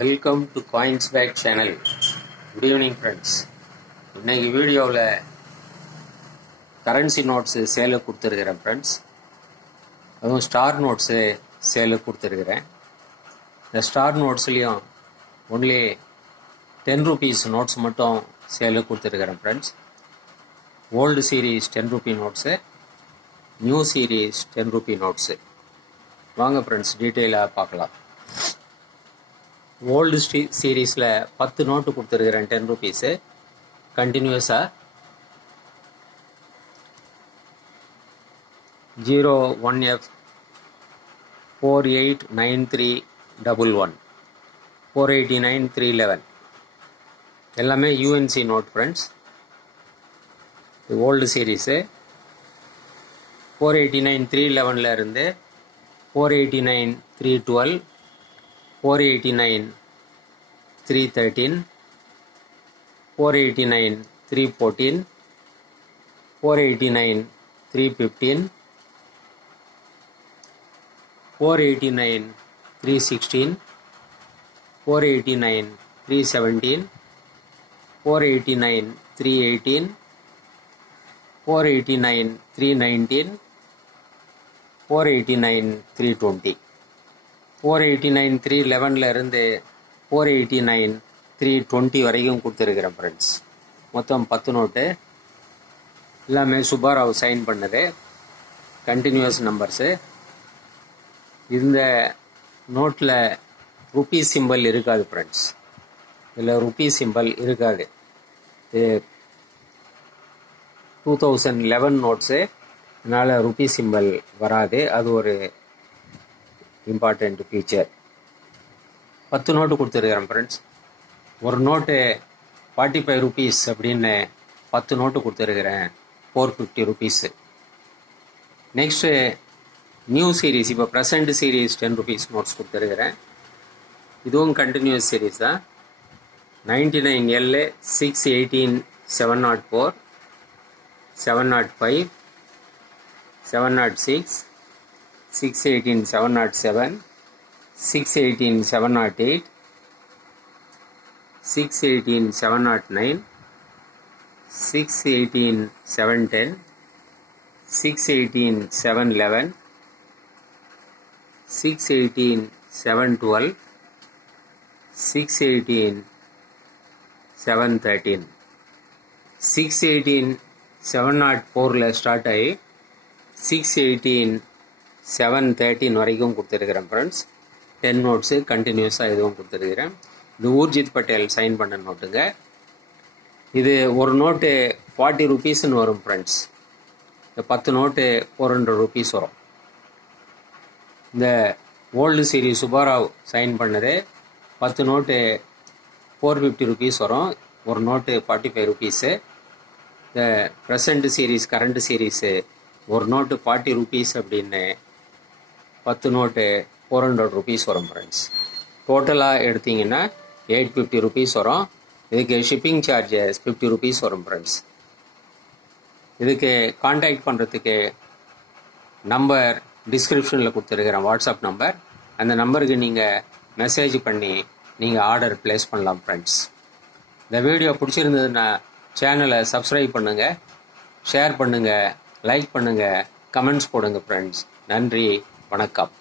Welcome to Coins Back channel. Good evening friends. இன்னைக்கு வீடியோவில் currency notes சேலுக்கு கொடுத்துருக்கிறேன் ஃப்ரெண்ட்ஸ். அதுவும் ஸ்டார் நோட்ஸு சேலுக்கு கொடுத்துருக்கிறேன். இந்த ஸ்டார் நோட்ஸ்லேயும் ஒன்லி 10 rupees நோட்ஸ் மட்டும் சேலுக்கு கொடுத்துருக்கிறேன் friends. Old series 10 rupee notes, new series 10 rupee notes. வாங்க ஃப்ரெண்ட்ஸ் டீட்டெயிலாக பார்க்கலாம். ஓல்டு சீரீஸில் 10 நோட்டு கொடுத்துருக்கிறேன் 10 rupees கண்டினியூஸாக. 01F 489311 489311 எல்லாமே UNC note friends. Old series 489311 இருந்து 489312 489313 489314 489315 489316 489317 489318 489319 489320 489311 இருந்து 489320 வரைக்கும் கொடுத்துருக்கிறேன் ஃப்ரெண்ட்ஸ். மொத்தம் 10 நோட்டு, எல்லாமே சுப்பாராவ் சைன் பண்ணது, கண்டினியூஸ் நம்பர்ஸு. இந்த நோட்டில் ருப்பீ சிம்பிள் இருக்காது ஃப்ரெண்ட்ஸ். இதில் ருப்பீ சிம்பிள் இருக்காது. இது 2011 நோட்ஸு, அதனால் ருப்பீ சிம்பிள் வராது. அது ஒரு இம்பார்ட்டண்ட் ஃபீச்சர். 10 நோட்டு கொடுத்துருக்கிறேன் ஃப்ரெண்ட்ஸ். ஒரு நோட்டு 45 rupees அப்படின்னு 10 நோட்டு கொடுத்துருக்கிறேன், 450 rupees. நெக்ஸ்ட்டு நியூ சீரீஸ், இப்போ ப்ரெசண்ட் சீரீஸ் 10 rupees நோட்ஸ் கொடுத்துருக்கிறேன். இதுவும் கண்டினியூஸ் சீரீஸ் தான். 99L 618 704 705 706 618 707 618 708 618 709 618 710 618 711 618 712 618 713 618 704 ஸ்டார்ட் ஆகி 618 713 வரைக்கும் கொடுத்துருக்கிறேன் ஃப்ரெண்ட்ஸ். 10 நோட்ஸு கண்டினியூஸாக இதுவும் கொடுத்துருக்கிறேன். இது ஊர்ஜித் பட்டேல் சைன் பண்ண நோட்டுங்க. இது ஒரு நோட்டு 40 rupeesன்னு வரும் ஃப்ரெண்ட்ஸ். இந்த 10 நோட்டு 400 rupees வரும். இந்த ஓல்டு சீரீஸ் சுப்பாராவ் சைன் பண்ணது 10 நோட்டு 450 rupees வரும். ஒரு நோட்டு 45 rupees. இந்த ப்ரெசண்ட் சீரீஸ் கரண்ட் சீரீஸு ஒரு நோட்டு 40 rupees அப்படின்னு 10 நோட்டு 400 rupees வரும் ஃப்ரெண்ட்ஸ். டோட்டலாக எடுத்திங்கன்னா 850 rupees வரும். இதுக்கு ஷிப்பிங் சார்ஜஸ் 50 rupees வரும் ஃப்ரெண்ட்ஸ். இதுக்கு கான்டாக்ட் பண்ணுறதுக்கு நம்பர் டிஸ்கிரிப்ஷனில் கொடுத்துருக்கிறேன், வாட்ஸ்அப் நம்பர். அந்த நம்பருக்கு நீங்கள் மெசேஜ் பண்ணி நீங்கள் ஆர்டர் ப்ளேஸ் பண்ணலாம் ஃப்ரெண்ட்ஸ். இந்த வீடியோ பிடிச்சிருந்ததுன்னா சேனலை சப்ஸ்கிரைப் பண்ணுங்கள், ஷேர் பண்ணுங்கள், லைக் பண்ணுங்கள், கமெண்ட்ஸ் போடுங்க ஃப்ரெண்ட்ஸ். நன்றி, வணக்கம்.